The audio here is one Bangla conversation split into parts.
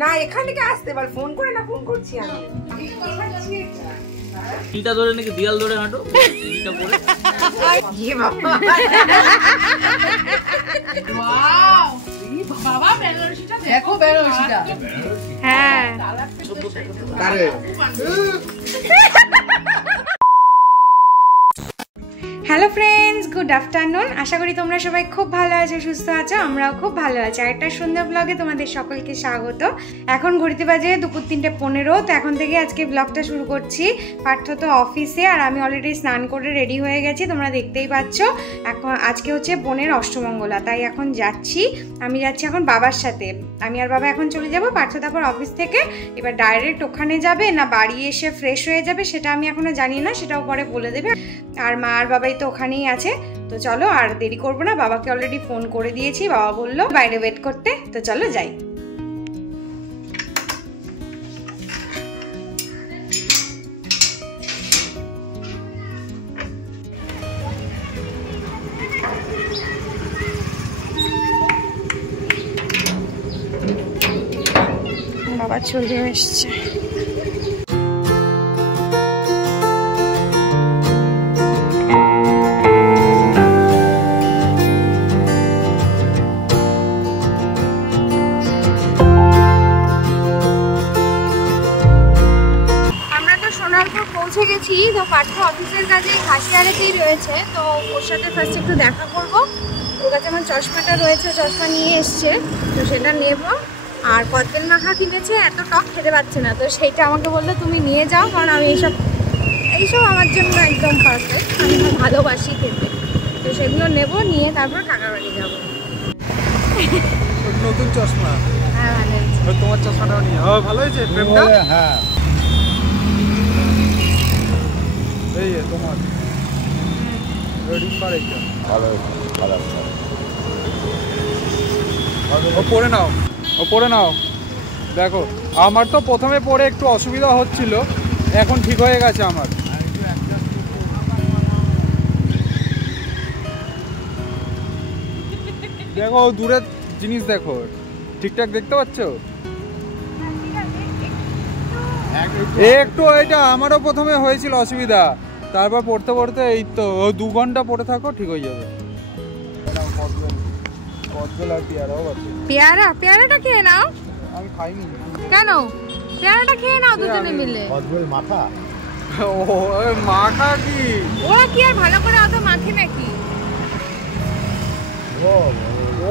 না এখান থেকে আসতে বল, ফোন করে না ফোন করছি আমি। তিনটা ধরে নাকি দিয়াল ধরে হাঁটো তিনটা পরে। ইয়ে বাবা, ওয়াও বাবা বেনারসিটা দেখো, বেনারসিটা হ্যাঁ আরে হ্যালো ফ্রেন্ডস, গুড আফটারনুন। আশা করি তোমরা সবাই খুব ভালো আছো, সুস্থ আছো। আমরাও খুব ভালো আছি। আর একটা সুন্দর ব্লগে তোমাদের সকলকে স্বাগত। এখন ঘড়িতে বাজে দুপুর 3:15। তো এখন থেকে আজকে ব্লগটা শুরু করছি। পার্থ তো অফিসে, আর আমি অলরেডি স্নান করে রেডি হয়ে গেছি, তোমরা দেখতেই পাচ্ছ। এখন আজকে হচ্ছে বোনের অষ্টমঙ্গলা, তাই এখন যাচ্ছি। আমি যাচ্ছি এখন বাবার সাথে। আমি আর বাবা এখন চলে যাব। পার্থ তারপর অফিস থেকে এবার ডাইরেক্ট ওখানে যাবে না বাড়ি এসে ফ্রেশ হয়ে যাবে সেটা আমি এখনো জানি না, সেটাও পরে বলে দেবে। আর মা আর বাবাই তো ওখানেই আছে। তো চলো আর দেরি করবো না, বাবাকে অলরেডি ফোন করে দিয়েছি। বাবা বললো বাইরে ওয়েট করতে, তো চলো যাই। বাবা চলে এসছে। পৌঁছে গেছি। তো পার্থ অফিসের কাজে ঘাসিয়ারেতেই রয়েছে, তো ওর সাথে ফার্স্ট একটু দেখা করব। ওর কাছে আমার চশমাটা রয়েছে, চশমা নিয়ে এসছে, তো সেটা নেব। আর কদবেল মাখা কিনেছে, এত টক খেতে পারছে না, তো সেইটা আমাকে বললো তুমি নিয়ে যাও, কারণ আমি এইসব আমার জন্য একদম পারফেক্ট, আমি ভালোবাসি খেতে। তো সেগুলো নেব, নিয়ে তারপর কাকার বাড়ি যাবো। নতুন চশমা, হ্যাঁ ভালো হয়েছে। তোমার চশমাটাও নিয়ে ভালো হয়েছে। হ্যাঁ এই তোমার রেডি করে ভালো ভালো। ও পরে নাও, ও পরে নাও। দেখো আমার তো প্রথমে পরে একটু অসুবিধা হচ্ছিল, এখন ঠিক হয়ে গেছে আমার। দেখো দূরের জিনিস দেখো, ঠিকঠাক দেখতে পাচ্ছ? একটু এটা আমারও প্রথমে হয়েছিল অসুবিধা, তারপর পড়তে পড়তে এই তো 2 ঘন্টা পড়ে থাকো, ঠিক হয়ে যাবে। পেয়ারা, পেয়ারাটা খেয়ে নাও। আমি খাইনি। কেন? পেয়ারাটা খেয়ে নাও দুজনে মিলে। কদবেল মাখা, ও মাখা কি? ওরা কি আর ভালো করে অত মাখে নাকি?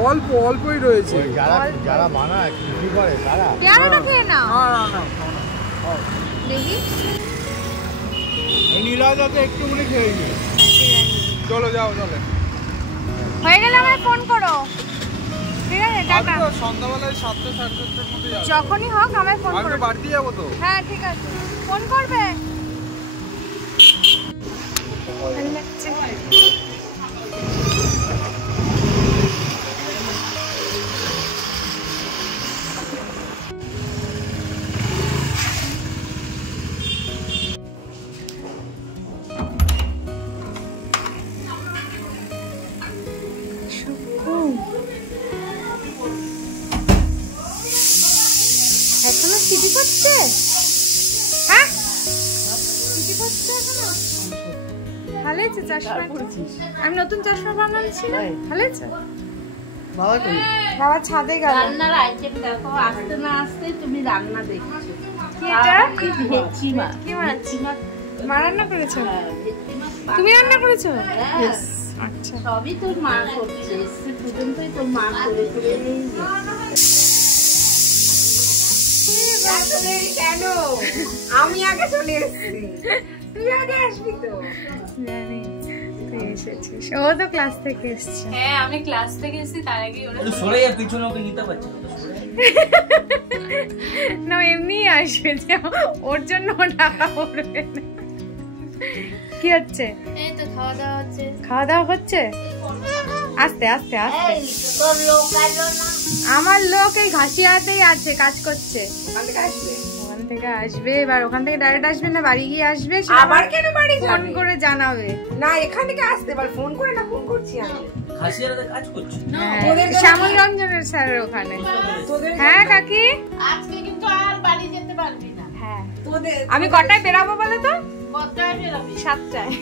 অল্প অল্পই রয়েছে। যারা বানায় কি করে তারা। পেয়ারাটা খেয়ে নাও। না দেখি নীলাদাকে একটু মনে খেয়ে নি। চলো যাও, চলে হয়ে গেলে আমায় ফোন করো, ঠিক আছে? টাটা। সন্ধ্যাবেলায় 7টা 7:30টার মধ্যে যাবো। যখনই হোক আমায় ফোন করো। আমি বাড়িতে যাবো তো। হ্যাঁ ঠিক আছে, ফোন করবে। এখনো সিটি করছে? হ্যাঁ সিটি করছে এখনো। ভালো হয়েছে চশমা? আমি নতুন চশমা বানাচ্ছি না, ভালো হয়েছে। বাবা ছাদে গেল। রান্নার আইটেম দেখো, আসতে না আসতে তুমি রান্না দেখছো। কি এটা? ভেটকি মাছ। কি মাছ? মা রান্না করেছো? তুমি রান্না করেছো? আচ্ছা, সবই তোর মা করছে, এসে পর্যন্তই তোর মা করেছে। কেন আমি আগে চলে এসেছি, তুই আগে আসবি তো। জানি তুই এসেছিস, ও তো ক্লাস থেকে এসছে। হ্যাঁ আমি ক্লাস থেকে এসেছি, তার আগে ওরা সরে যা, পিছনে ওকে নিতে পারছি না, এমনি আসবে, ওর জন্য টাকা পড়বে না। কি হচ্ছে? এই তো খাওয়া দাওয়া হচ্ছে। খাওয়া দাওয়া হচ্ছে? আস্তে আস্তে আস্তে। তোর লোক আসলো না? আমার লোক এই ঘাসিয়াতেই আছে, কাজ করছে। ওখান থেকে আসবে, এবার ওখান থেকে ডাইরেক্ট আসবে না বাড়ি গিয়ে আসবে, আবার কেন বাড়ি ফোন করে জানাবে। না এখান থেকে আসতে বল, ফোন করে না, ফোন করছি আমি। খাসিয়ারাতে কাজ করছি। শ্যামল রঞ্জনের স্যারের ওখানে। হ্যাঁ কাকি, আজকে কিন্তু আর বাড়ি যেতে পারবি না। হ্যাঁ তোদের আমি কটায় বেরাবো বলে তো? কতটায় বেরোবি? 7টায়।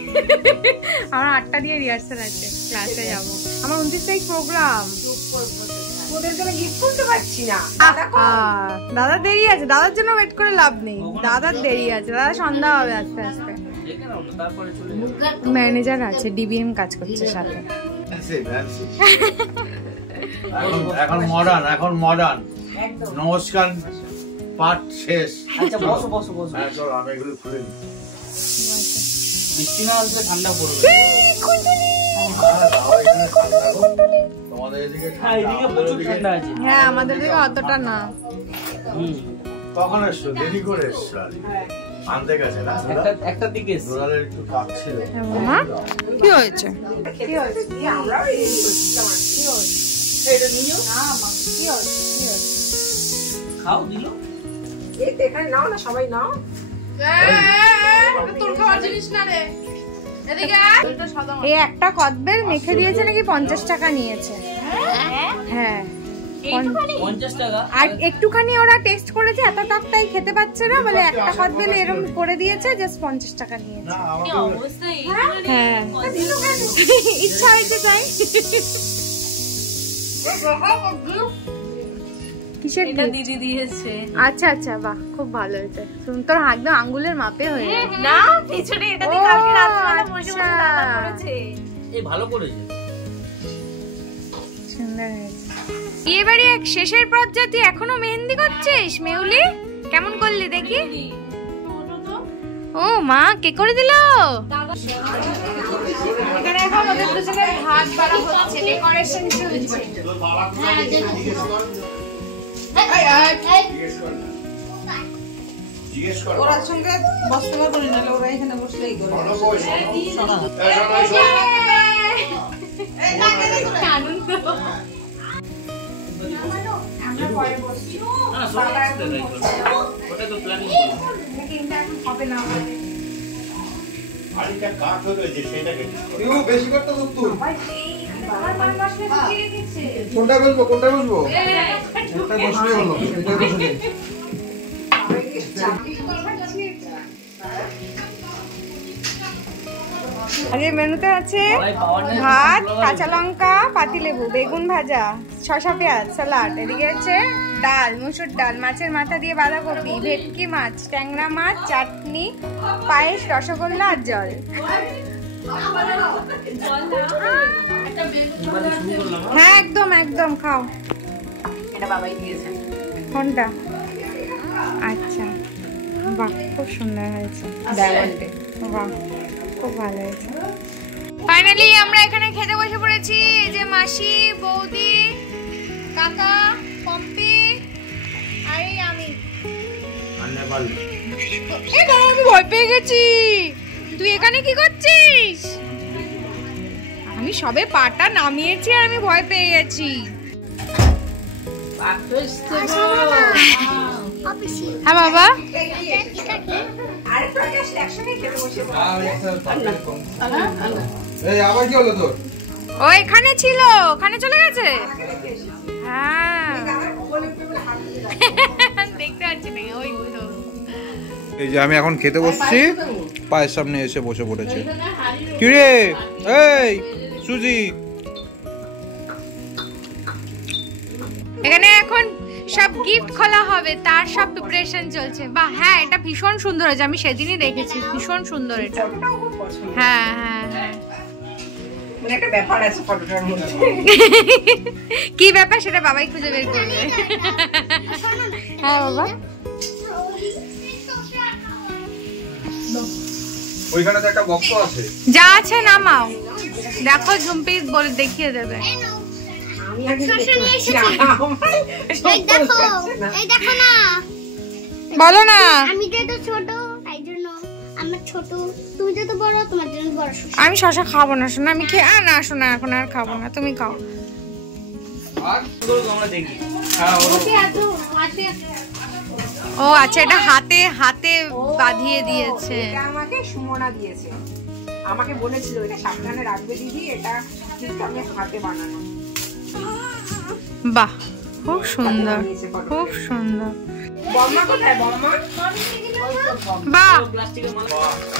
আমার 8টা দিয়ে রিহার্সাল আছে, ক্লাসে যাব। আমার 29 তারিখ প্রোগ্রাম। তোদের জন্য গিফট করতে পারছি না। দাদা দেরি আছে, দাদার জন্য ওয়েট করে লাভ নেই, দাদার দেরি আছে, দাদা সন্ধ্যা হবে আস্তে আস্তে। দেখে নাও না, তারপরে চলে যাবে। ম্যানেজার আছে, ডিবিএম কাজ করছে সাথে। এখন মডার্ন, এখন মডার্ন। নমস্কার পাঠ শেষ। আচ্ছা বসো বসো বসো। হ্যাঁ চলো আমি এগুলো খুলে নিই। বৃষ্টি না আসলে ঠান্ডা পড়বে। তোমাদের এদিকে হ্যাঁ এদিকে প্রচুর ঠান্ডা আছে। হ্যাঁ আমাদের দিকে অতটা না। কখন এসছো? দেরি করে এসছো আনতে গেছে না? একটা দিকে এসছে। দোলালের একটু কাজ ছিল। মা কি হয়েছে? কি হয়েছে? আমরাও এই করছিলাম। কি হয়েছে? এটা নিয়ে যাও। না মা, কি হয়েছে? কি হয়েছে? খাও দিল। এই তো এখানে নাও না, সবাই নাও। তোর খাওয়ার জিনিস না রে। এদিকে এই একটা কদবেল মেখে দিয়েছে নাকি 50 টাকা নিয়েছে। হ্যাঁ 50 টাকা। আর একটুখানি ওরা টেস্ট করেছে, এত টকটাই খেতে পাচ্ছে না বলে একটা কদবেল এরকম করে দিয়েছে, জাস্ট 50 টাকা নিয়েছে। না আমাকে হ্যাঁ ইচ্ছা হয়েছে তাই। কিসের gift? দিদি দিয়েছে। আচ্ছা আচ্ছা বাহ, খুব ভালো হয়েছে। শুন তোর একদম আঙ্গুলের মাপে হয়ে গেছে। না পিছনে এটা দিয়ে কালকে রাত্রিবেলা বসে বসে আচ্ছা। দাদা করেছে। এই ভালো করেছে। সুন্দর হয়েছে। এবারে এক শেষের পর্যায়ে তুই এখনো মেহেন্দি করছিস মেউলি? কেমন করলি দেখি? ও মা কে করে দিল? এখানে এখন ওদের দুজনের ভাত বাড়া হচ্ছে, ডেকোরেশন চলছে। ওরা সঙ্গে বসতে পারবো না, ওরা এখানে বসলেই করে। আনন্দ। আমরা পরে বসছি। না সোনা আসতে তাই করো। ওটা তো প্ল্যানিং করো। কিন্তু এখন হবে না আমাদের। আড়িটা কাঠ হয়ে গেছে সেটাকে বেশি করতে তো তুই আমার বসলে ঢুকিয়ে দিচ্ছে। কোনটা বসবো কোনটা বসবো? এটা বসলে হলো, এটা বসলে। আজকে মেনুতে আছে সবাই পাওয়ার নেই। ভাত, কাঁচা লঙ্কা, পাতিলেবু, বেগুন ভাজা, শসা পেঁয়াজ, স্যালাড। এদিকে আছে ডাল, মুসুর ডাল, মাছের মাথা দিয়ে বাঁধাকপি, ভেটকি মাছ, ট্যাংরা মাছ, চাটনি, পায়েস, রসগোল্লা আর জল। হ্যাঁ একদম একদম খাও। এটা বাবাই দিয়েছে। কোনটা? আচ্ছা বাহ খুব সুন্দর হয়েছে, ডায়মন্ডে। বাহ খুব ভালো হয়েছে। ফাইনালি আমরা এখানে খেতে বসে পড়েছি। এই যে মাসি, বৌদি, কাকা, পম্পি আর এই আমি। এই বাবা আমি ভয় পেয়ে গেছি। তুই এখানে কি করছিস? আমি সবে পাটা নামিয়েছি আর আমি ভয় পেয়ে গেছি। হ্যাঁ বাবা আরেকটু আগে আসলে একসঙ্গে খেতে বসে পড়বো। এই আবার কি হলো তোর? ও এখানে ছিল, ওখানে চলে গেছে। হ্যাঁ দেখতে পাচ্ছি না ওই তো। এই যে আমি এখন খেতে বসছি, পায়ের সামনে এসে বসে পড়েছে। কি রে এই সুজি? এখানে এখন সব গিফট খোলা হবে, তার সব প্রিপারেশন চলছে। বাহ হ্যাঁ এটা ভীষণ সুন্দর হয়েছে, আমি সেদিনই দেখেছি, ভীষণ সুন্দর এটা। ফটোটাও খুব পছন্দ। হ্যাঁ হ্যাঁ হ্যাঁ মানে একটা ব্যাপার আছে ফটোটার মধ্যে। কি ব্যাপার সেটা বাবাই খুঁজে বের করবে। হ্যাঁ বাবা ওইখানে তো একটা বক্স আছে। যা আছে নামাও, দেখো ঝুম্পি বলে দেখিয়ে দেবে। আমি আগে দেখছি। আমার এই দেখো, এই দেখো না, বলো না। আমি যেহেতু ছোট তাই জন্য আমার ছোট, তুমি যেহেতু বড় তোমার জন্য বড় শসা। আমি শশা খাবো না শোনা, আমি খেয়ে না শোনা এখন আর খাবো না, তুমি খাও। আমরা দেখি। হ্যাঁ বসে আছো, পাশে আছো। ও আচ্ছা, এটা হাতে হাতে বাঁধিয়ে দিয়েছে। এটা আমাকে সুমনা দিয়েছে, আমাকে বলেছিল এটা সাবধানে রাখবে দিদি, এটা কিন্তু আমি হাতে বানানো। বাহ, খুব সুন্দর, খুব সুন্দর। বম্মা কোথায়? বম্মা বাহ, প্লাস্টিকের মাল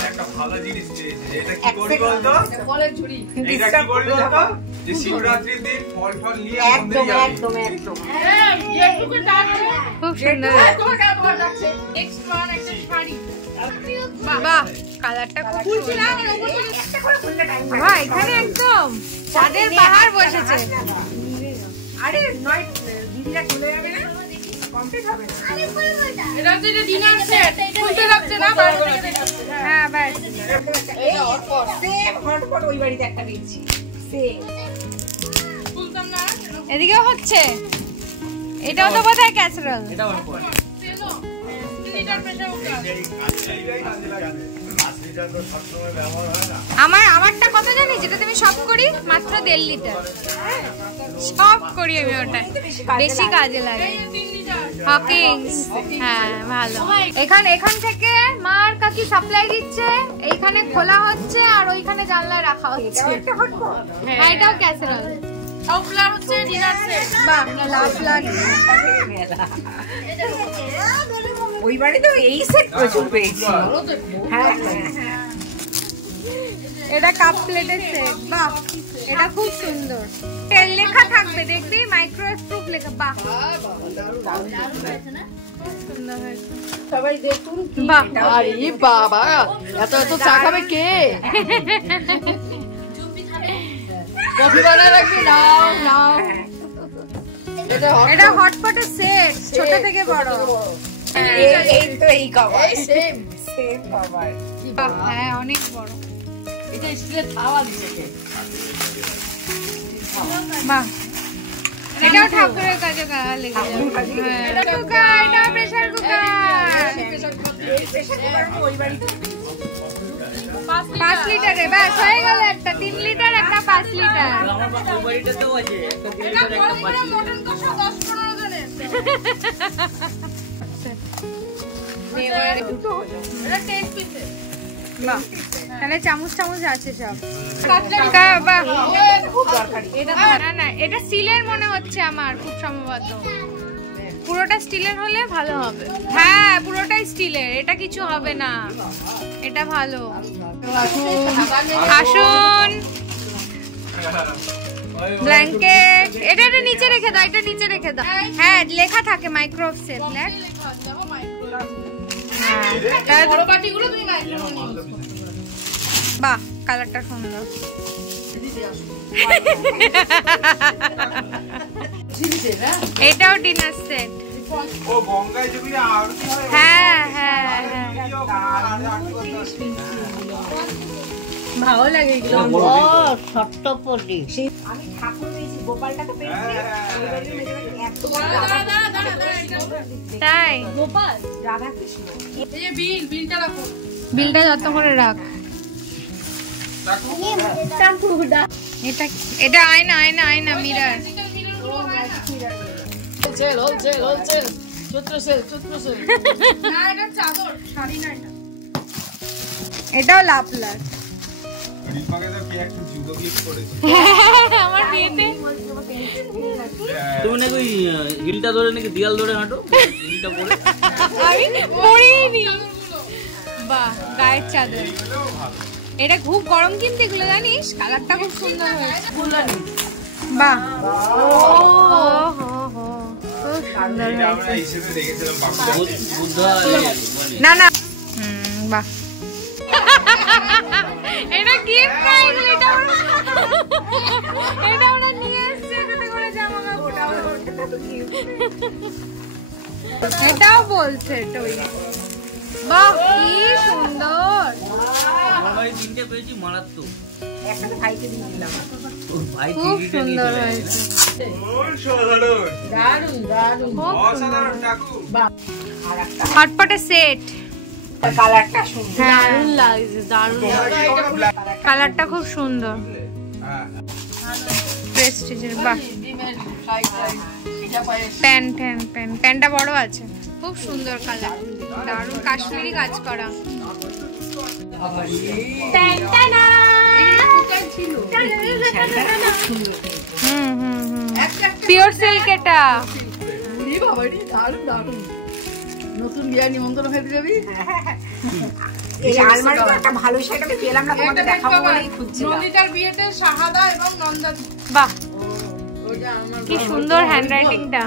একটা ভালো জিনিস পেয়েছে। এটা কি করি বলতো? বলের ঝুড়ি। এটা কি করি বলতো? যে শিবরাত্রির দিন ফল ফল নিয়ে মন্দিরে একদম যাবি। একদম একদম। খুব সুন্দর। বাহ, কালারটা খুব সুন্দর। একটা করে খুললে টাইম লাগে। বাহ, এখানে একদম চাঁদের পাহাড় বসেছে। আরে নয়, দিদিরা চলে যাবে না, কমপ্লিট হবে না। হ্যাঁ, ব্যাস। এই সেম হটপট ওই বাড়িতে একটা পেয়েছি, সেম। এদিকেও হচ্ছে। এটাও তো বোধহয় ক্যাসারোল। এটা অল্প আমারটা কত জানিস? যেটা তুমি সব করি মাত্র 1.5 লিটার। সব করি আমি ওটা, বেশি কাজে লাগে। হকিংস, হ্যাঁ ভালো। এখান থেকে মার কাকি সাপ্লাই দিচ্ছে, এইখানে খোলা হচ্ছে আর ওইখানে জানলায় রাখা হচ্ছে। হ্যাঁ, এটাও ক্যাসারোল। বাহ, লাভ লাগে। ওই বাড়িতে এই সেট প্রচুর পেয়েছি। হ্যাঁ হ্যাঁ, এটা কাপ প্লেটের সেট। বাহ, এটা খুব সুন্দর। এর লেখা থাকবে দেখবি, মাইক্রোওয়েভ প্রুফ লেখা। বাহ, সুন্দর হয়েছে। সবাই দেখুন কি বাহ, আরে বাবা, এত এত চা খাবে কে? কফি বানায় রাখবি, নাও নাও। এটা হটপটের সেট, ছোট থেকে বড়। এই তো এই কভার, সেম সেম কভার। বাহ, হ্যাঁ অনেক বড়। এটা স্টিলের থালা দিচ্ছে। বাহ, এটাও ঠাকুরের কাজে লেগে যাবে। হ্যাঁ, কুকার, এটা প্রেসার কুকার। ওই বাড়িতে 5 লিটারে ব্যাস হয়ে গেল। একটা 3 লিটার, একটা 5 লিটার। আমার ওই বাড়িটাতেও আছে একটা 3 লিটার একটা 5 লিটার। বাহ, তাহলে চামচ চামচ আছে সব। না না, এটা স্টিলের মনে হচ্ছে আমার, খুব সম্ভবত। পুরোটা স্টিলের হলে ভালো হবে। হ্যাঁ, পুরোটাই স্টিলের, এটা কিছু হবে না, এটা ভালো। আসুন, ব্ল্যাঙ্কেট, এটা নিচে রেখে দাও, এটা নিচে রেখে দাও। হ্যাঁ, লেখা থাকে মাইক্রোওয়েভ সেট। বাহ, কালারটা সুন্দর। এটাও ডিনার সেট। ও গঙ্গায় যেগুলি আরতি হয়, হ্যাঁ হ্যাঁ হ্যাঁ, ভালো লাগে এগুলো। আমি ঠাকুর পেয়েছি, গোপালটাকে পেয়েছি। ওই বাড়ির মেয়েদের এত বড় তাই রাধা কৃষ্ণ। বিলটা যত করে রাখ। এটা এটা আয়না, আয়না, আয়না, মিরর। হোলসেল হোলসেল হোলসেল, চৈত্র সেল চৈত্র সেল। এটাও লাপ্লার। রিপাকে তো কি একটা জুতো ক্লিক করেছে। আমার বিয়েতে তুমি নাকি ওই হিলটা ধরে নাকি দেয়াল ধরে হাঁটো, হিলটা পরে। আমি পরিনি। বাহ, গায়ের চাদর। এটা খুব গরম কিন্তু এগুলো জানিস, কালারটা খুব সুন্দর হয়েছে। বাহ, ও হো হো, খুব সুন্দর এটা আমরা হয়েছে। হিসেবে দেখেছিলাম বাংলা। বুদ্ধা না না, বাহ, এটা গিফট প্রাইজ। এটা ওরা নিয়ে এসেছে, এটাতে করে জামা কাপড়। এটাও বলছে এটা ওই। বাহ, কি সুন্দর। আমার ভাই 3টে পেয়েছি, মারাত্মক। একটা তো ভাইকে দিয়ে দিলাম। ওর ভাই খুব 3টা নিয়ে সুন্দর চলে হয়েছে। গেছে। অসাধারণ, দারুন দারুন। খুব অসাধারণ ঠাকুর। আর একটা হটপটের সেট। কালারটা সুন্দর। দারুণ লাগছে, দারুণ কালারটা খুব সুন্দর। হ্যাঁ, প্রেস্টিজের। বাহ, ডিমের ফ্রাইড রাইস। প্যান্টটা বড় আছে, খুব সুন্দর কালার, দারুণ কাশ্মীরি কাজ করা। পিওর সিল্ক এটা। নতুন বিয়ে নিমন্ত্রণ খেতে যাবি? এই আলমারিতে একটা ভালো শাড়ি আমি পেলাম না, তোমাদের দেখাবো বলেই খুঁজছিলাম। নন্দিতার বিয়েতে শাহাদা এবং নন্দা। বাহ কি সুন্দর হ্যান্ডরাইটিংটা।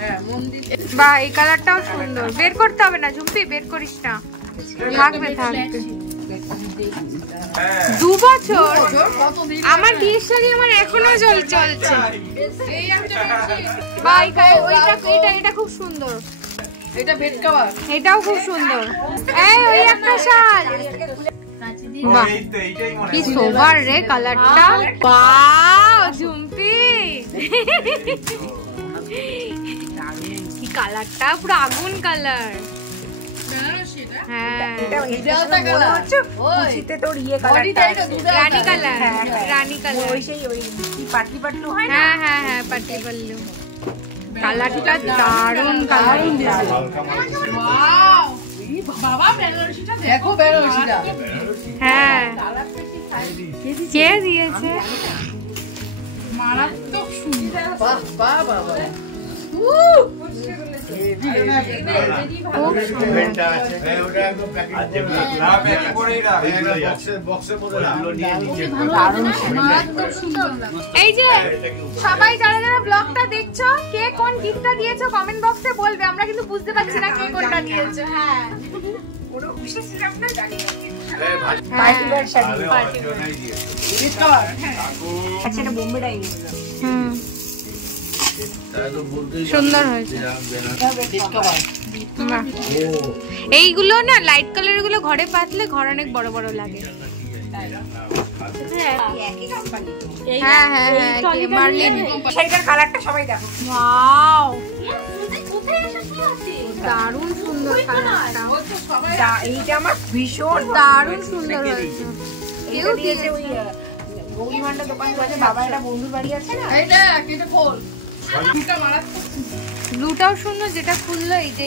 হ্যাঁ মন্দির। বাহ এই কালারটাও সুন্দর। বের করতে হবে না ঝুম্পি, বের করিস না, থাকবে থাকবে। 2 বছর আমার বিয়ের শাড়ি আমার এখনো চলছে। বাহ এটা খুব সুন্দর, এটা বেড কভার। এটাও খুব সুন্দর। এই ওই একটা শাল, বাহ কি সোবার রে কালারটা। বাহ ঝুম্পি কি কালারটা, পুরো আগুন কালার। হ্যাঁ কুচিতে তোর ইয়ে কালারটা রানী কালার, রানী কালার। ওই সেই ওই কি পাটলি পাটলু হয় না? হ্যাঁ হ্যাঁ হ্যাঁ পাটি পাল্লু। কালারটা দারুণ কালার। বাবা বেনারসিটা দেখো, বেনারসিটা। হ্যাঁ কে দিয়েছে? মারাত্মক সুন্দর। বাহ বাহ বাবা। এই যে সবাই যারা যারা ব্লগটা দেখছো, কে কোন গিফটটা দিয়েছো কমেন্ট বক্সে বলবে, আমরা কিন্তু বুঝতে পারছি না কে কোনটা দিয়েছো। হ্যাঁ পুরো বুঝেছিলাম না, জানি আচ্ছা এটা বোম্বে ডাইনিং। সুন্দর হয়েছে। এইগুলো না লাইট কালার গুলো ঘরে পাতলে ঘর অনেক বড় বড় লাগে। হ্যাঁ হ্যাঁ হ্যাঁ মার্লিন সেইটার কালারটা সবাই দেখো। ওয়াও দারুণ সুন্দর কালারটা। এইটা আমার ভীষণ দারুণ সুন্দর হয়েছে। এইটা দিয়েছে ওই গৌরী ভান্ডার দোকান আছে, বাবা একটা বন্ধুর বাড়ি আছে না, এইটা এটা খোল। এটা মারাত্মক ব্লুটাও সুন্দর, যেটা খুললো এই যে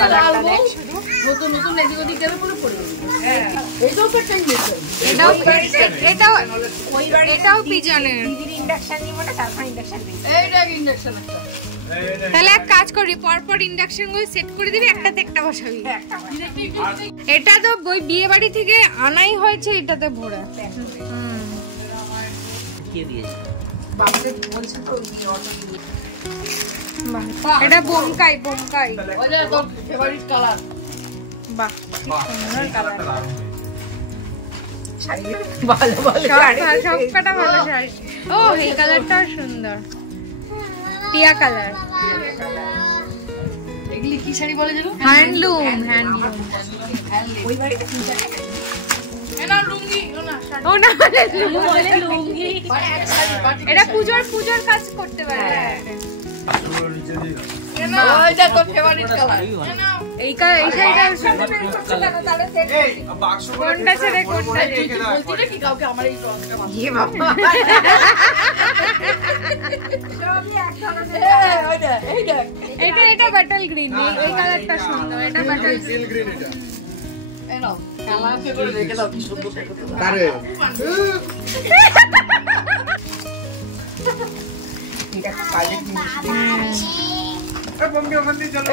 কালারটা দেখ শুধু। নতুন নতুন এদিক ওদিক গেলে পুরো পড়ে যাবে। হ্যাঁ এইটাও তো একটা ইঞ্জেকশন। এটাও পিজনের। দিদির ইন্ডাকশন নিব না, তারপর ইন্ডাকশন দিই। এইটা ইঞ্জেকশন একটা। তাহলে এক কাজ করবি, পরপর ইন্ডাকশন গুলো সেট করে দিবি, একটাতে একটা বসাবি। এটা তো ওই বিয়ে বাড়ি থেকে আনাই হয়েছে, এটাতে ভরে। বাবুদের বলছে তো এটা বোমকাই বোমকাই। ওটা তোর ফেভারিট কালার। বাহ ভালো ভালো সব কটা ভালো শাড়ি। ও এই কালারটাও সুন্দর, টিয়া কালার। এগুলি কি শাড়ি বলে জানো? Handloom handloom. ওই বাড়িতে তিনটা এনা লুঙ্গি ওনা শাড়ি। ও না বলে লুঙ্গি। এটা পূজোর কাজ করতে পারে। ওইটা তোর ফেভারিট কালার। এই শাড়িটা কোনটা ছেড়ে কোনটা বলছি না কি কাউকে আমার এই রংটা ভালো। ইয়ে বাবা এটা বাটল গ্রিন। এই কালারটা সুন্দর, এটা বাটল গ্রিন। এই নাও আমাকে করে রেখে দাও, কি সুন্দর দেখতে। আরে এটা কাজের জিনিস।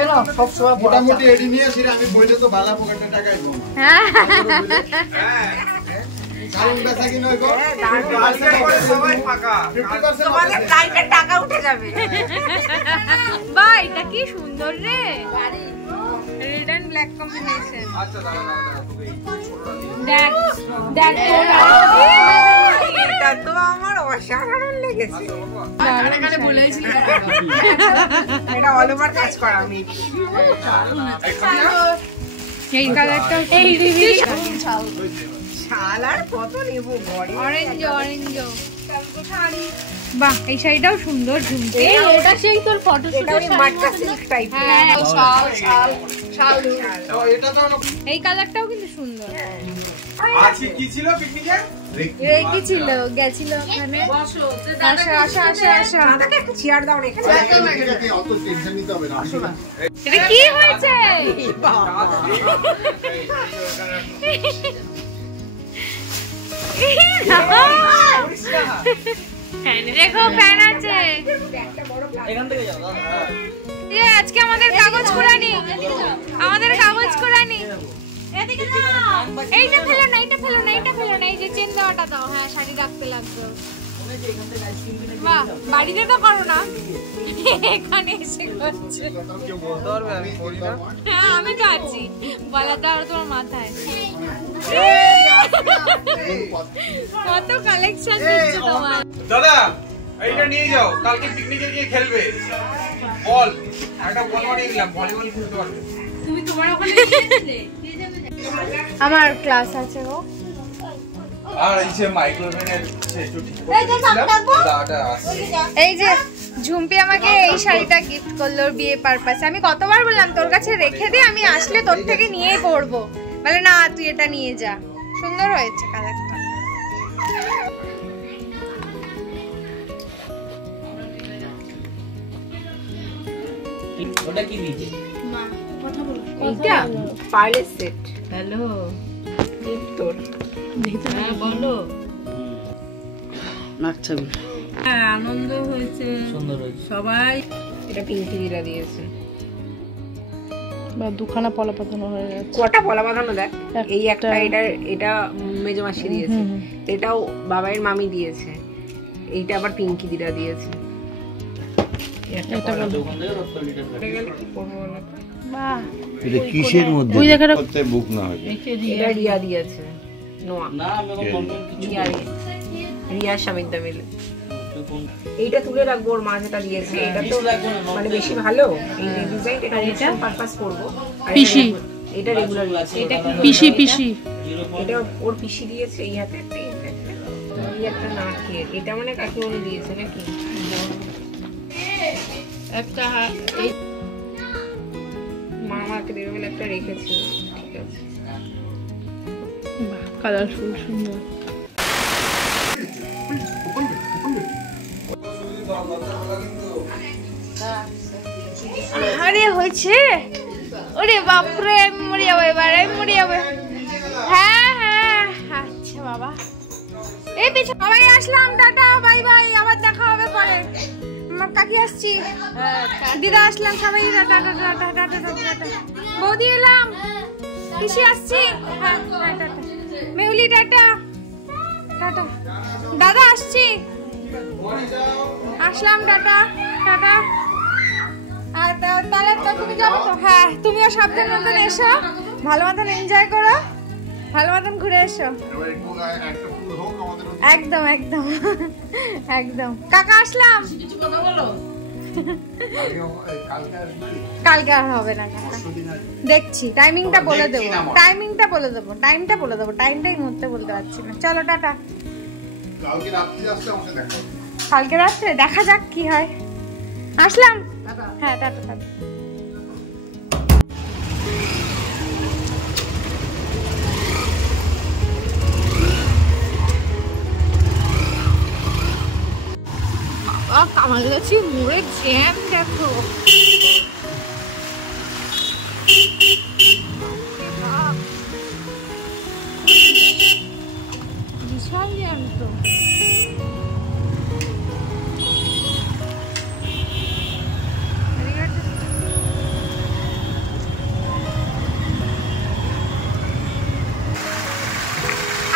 এই নাও সব সময় বড় মোটামুটি এডি নিয়ে আসি আমি বইলে তো বালা পকেটে টাকাই পাবো কারণ বেচা কিনা হইবো তোমাদের ফ্লাইটের টাকা উঠে যাবে। বাহ এটা কি সুন্দর রে, রেড এন্ড ব্ল্যাক কম্বিনেশন। আচ্ছা দাঁড়া দেখ দেখ এটা তো আমার অসাধারণ লেগেছে। কানে বলেছি এটা অল ওভার কাজ করা আমি। এই কালারটা শাল আর কত নেব বড়ি। Orange orange. বাহ এই শাড়িটাও সুন্দর ঝুমকে। এটা সেই তোর এটা ওই মাটকা সিল্ক টাইপ। হ্যাঁ শাল শাল শাল। এটা তো এই কালারটাও কিন্তু সুন্দর। আজকে কি ছিল পিকনিকে? কি ছিল? গেছিল ওখানে। বসো আসো। দাদাকে একটু চেয়ার দাও না এখানে। অত টেনশন নিতে হবে না। এটা কি হয়েছে? দেখো ফ্যান আছে। আজকে আমাদের কাগজ কুড়ানি। এইটা ফেলো না, এই যে চেন দেওয়াটা দাও। হ্যাঁ, শাড়ি রাখতে লাগতো। বাহ, বাড়িতে তো করো না, এখানে এসে করছে। হ্যাঁ, আমি তো আছি, বলাটা আর তোমার মাথায়। কত কালেকশন দিচ্ছে তোমার। দাদা এইটা নিয়ে যাও, কালকে পিকনিকে গিয়ে খেলবে। বল, একটা বল বানিয়ে দিলাম, ভলিবল খেলতে পারবে। তুমি তোমার ওখানে গিয়েছিলে? আমার ক্লাস আছে গো। আর এই যে মাইক্রোওভেনের একটু ঠিক এই যে ঝুম্পি আমাকে এই শাড়িটা গিফট করলো ওর বিয়ে পারপাসে। আমি কতবার বললাম তোর কাছে রেখে দে, আমি আসলে তোর থেকে নিয়েই পরবো। বলে না, তুই এটা নিয়ে যা। সুন্দর হয়েছে কালারটা। ওটা কি দিয়েছে? এইটা পার্লের সেট। হ্যালো, তোর হ্যাঁ বলো। নাচছে হ্যাঁ, আনন্দ হয়েছে, সুন্দর হয়েছে। সবাই। এটা পিঙ্কি দিদা দিয়েছে। বা দুখানা পলা পাতানো হয়ে গেছে। কটা পলা বাঁধানো দেখ। এই একটা, এটা মেজো মাসি দিয়েছে। এটাও বাবাইয়ের মামি দিয়েছে। এইটা আবার পিঙ্কি দিদা দিয়েছে। এটা দোকান থেকে 10 লিটার এটা গেলে কি করবো বলো? বাহ, এটা কিসের মধ্যে? ওই দেখাটা করতে বুক না হয়। এটা রিয়া দিয়েছে। নোয়া না, আমি কমপ্লেন কিছু রিয়া স্বামীদা মিলে। এইটা তুলে রাখবো, ওর মা যেটা দিয়েছে। এটা তো মানে বেশি ভালো এই ডিজাইন। এটা রিটার্ন পারপাস করবো। পিসি। এটা রেগুলার আছে। এটা পিসি এটা ওর পিসি দিয়েছে। এই হাতে একটা, এই একটা নাকের। এটা মানে কাকিমণি দিয়েছে নাকি? একটা এই মা আমাকে দেবে বলে একটা রেখেছিল। ঠিক আছে, কালারফুল, সুন্দর। আরে হয়েছে। ওরে বাপরে, আমি মরে যাবো এবার, আমি মরে যাবো। হ্যাঁ, আচ্ছা বাবা। এই পিছনে সবাই আসলাম, টাটা, বাই বাই, আবার দেখা হবে পরে। আমার কাকি আসছি, দিদা আসলাম, সবাই টাটা টাটা টাটা টাটা। বৌদি এলাম, পিসি আসছি। হ্যাঁ, টাটা। Mehuli tata tata. দাদা আসছি, আসলাম, টাটা টাটা। আর তাহলে তো তুমি যাবো তো? হ্যাঁ, তুমিও সাবধান মতন এসো, ভালো মতন এনজয় করো, ভালো মতন ঘুরে এসো। একদম একদম একদম। কাকা আসলাম। কিছু কথা বলো। কালকে আর হবে না কাকা, দেখছি টাইমিংটা বলে দেবো। টাইমটা এই মুহূর্তে বলতে পারছি না। চলো টাটা। কালকে রাত্রে দেখা যাক কি হয়। আসলাম। হ্যাঁ, টাটা টাটা। কামাল গাছি মোড়ে জ্যাম দেখো। বিশাল জ্যাম তো।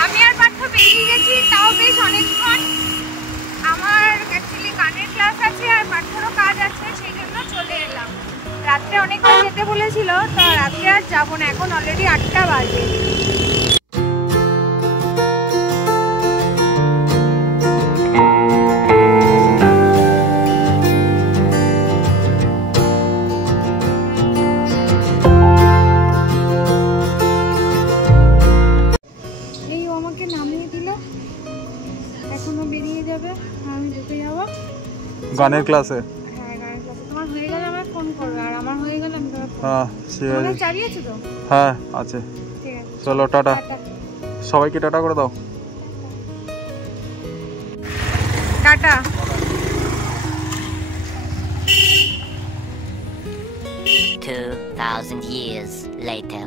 আমি আর পার্থ বেরিয়ে গেছি, তাও বেশ অনেকক্ষণ। আমার অ্যাকচুয়ালি গানের ক্লাস আছে আর পাঠ্যরও কাজ আছে, সেই জন্য চলে এলাম। রাত্রে অনেকক্ষণ যেতে বলেছিল, তো রাত্রে আর যাবো না, এখন অলরেডি 8টা বাজে। এই ও আমাকে নামিয়ে দিল, এখনো বেরিয়ে যাবে, আমি ঢুকে যাবো গানের ক্লাসে। হ্যাঁ, গানের ক্লাসে। তোমার হয়ে গেলে আমায় ফোন করবে, আর আমার হয়ে গেলে আমি তোমাকে ফোন হ্যাঁ, ঠিক করবো। আছে। চালিয়েছো তো? হ্যাঁ, আছে। ঠিক আছে, চলো টাটা। টাটা। সবাইকে টাটা করে দাও। টাটা। 2000 years later.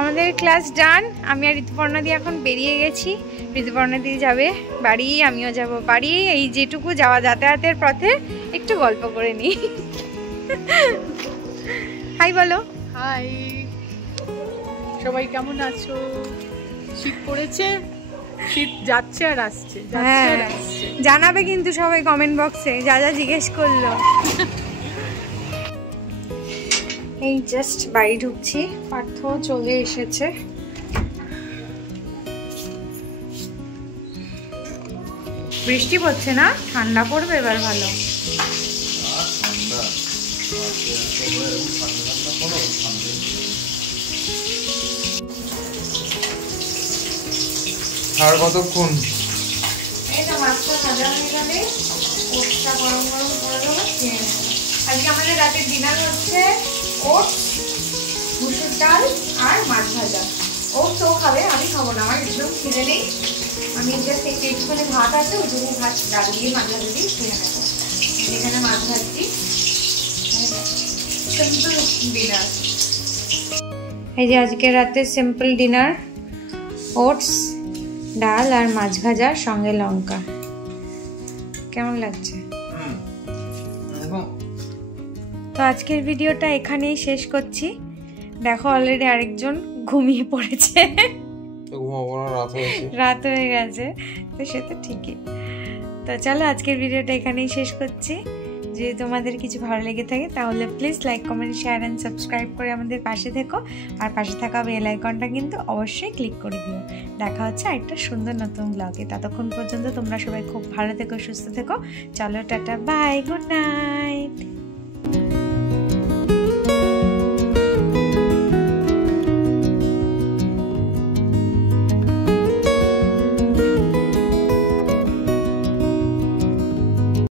আমাদের ক্লাস ডান। আমি আর ঋতুপর্ণা দিয়ে এখন বেরিয়ে গেছি। ঋতুপর্ণা দিয়ে যাবে বাড়ি, আমিও যাব বাড়ি। এই যেটুকু যাওয়া যাতায়াতের পথে একটু গল্প করে নিই। হাই বলো। হাই, সবাই কেমন আছো? শীত পড়েছে, শীত যাচ্ছে আর আসছে, যাচ্ছে আর আসছে। জানাবে কিন্তু সবাই কমেন্ট বক্সে যা যা জিজ্ঞেস করলো। এই জাস্ট বাড়ি ঢুকছি, পার্থ চলে এসেছে। বৃষ্টি পড়ছে না, ঠান্ডা পড়বে এবার ভালো। আর কতক্ষণ? এই তো মাছটা ভাজা হয়ে গেলে ওটসটা গরম গরম করে দেবো, খেয়ে নেবো। আজকে আমাদের রাতের ডিনার হচ্ছে ওটস, মুসুর ডাল আর মাছ ভাজা। ওটস ও খাবে, আমি খাবো না, আমার একদম খিদে নেই। আমি জাস্ট একটুখানি ভাত আছে, ওইটুকু ভাত ডাল দিয়ে মাছ ভাজা দিয়ে খেয়ে নেবো। এখানে মাছ ভাজছি, সিম্পল ডিনার। এই যে আজকে রাতে সিম্পল ডিনার, ওটস, ডাল আর মাছ ভাজার সঙ্গে লঙ্কা। কেমন লাগছে? তো আজকের ভিডিওটা এখানেই শেষ করছি। দেখো অলরেডি আরেকজন ঘুমিয়ে পড়েছে, রাত হয়ে গেছে, তো সে তো ঠিকই। তো চলো আজকের ভিডিওটা এখানেই শেষ করছি। যদি তোমাদের কিছু ভালো লেগে থাকে তাহলে please like, comment, share and subscribe করে আমাদের পাশে থেকো। আর পাশে থাকা বেল আইকনটা কিন্তু অবশ্যই ক্লিক করে দিও। দেখা হচ্ছে একটা সুন্দর নতুন ব্লগে। ততক্ষণ পর্যন্ত তোমরা সবাই খুব ভালো থেকো, সুস্থ থেকো। চলো টাটা, বাই, গুড নাইট।